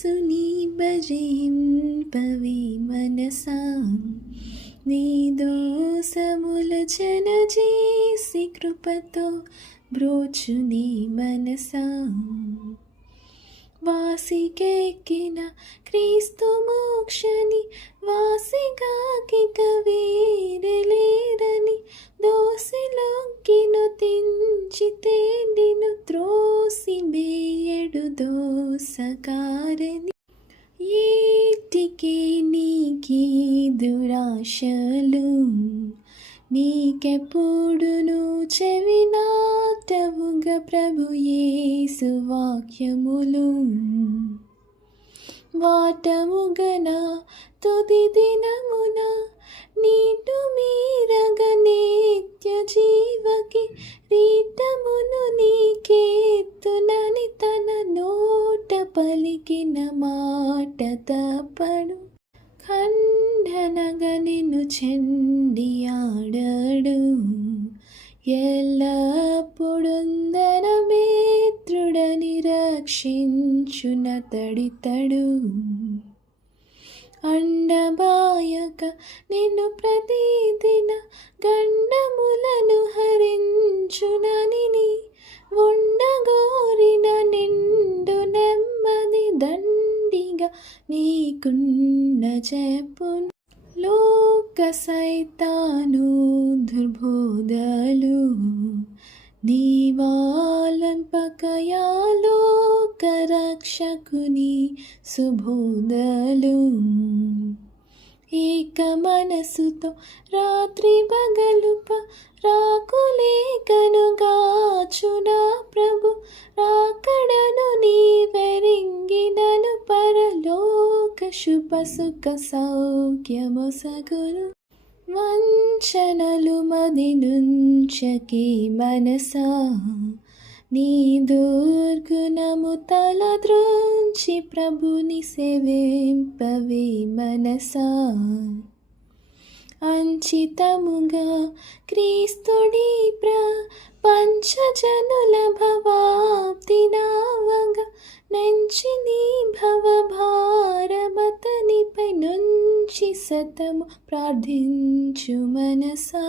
యేసుని భజింపవే మనసా, నీ దోసములు జనజేసి కృపతో బ్రోచుని మనసా. వాసికెక్కిన క్రీస్తు మోక్షని వాసిగాకిక వేరలేరని, దోసిలోకిను తెంచితే నిన్ను త్రోసి వేయడు దోసకారని. ఏటికి నీకీ దురాశలు, నీకెప్పుడును చెవినాటవుగా ప్రభు యేసు వాక్యములు. వాటముగన తుది దినమున నీటు మీరగ నిత్య జీవకి, రీటమును నీకెత్తునని తన నోట పలికిన మాట తప్పడు. ఖండనగ నిన్ను చెండియాడడు, ఎల్లప్పుడుందనమేత్రుడని రక్షించునతడితడు. అండబాయక నిన్ను ప్రతిదిన గండములను హరించునని, ఉండగోరిన నిండు నెమ్మది దండిగా నీకున్న చెప్పును. లోక సైతాను దుర్బోధలు నీవాలంపకయా, లోక రక్షకుని సుబోధలు. ఏక మనసుతో రాత్రి పగలుప రాకులేకనుగాచునా ప్రభు, రాకడను నీవెరింగినను పరలోక శుభ సుఖ సౌఖ్యమొసగును. వంచనలు మది నుంచకి మనసా, నీ దుర్గుణము తలద్రోంచి ప్రభుని సేవింపవే మనసా. అంచితముగా క్రీస్తుడి ప్రపంచజనుల భవాప్తి నావగా, నెంచి నీ భవభారమతనిపై నుంచి సతము ప్రార్థించు మనసా.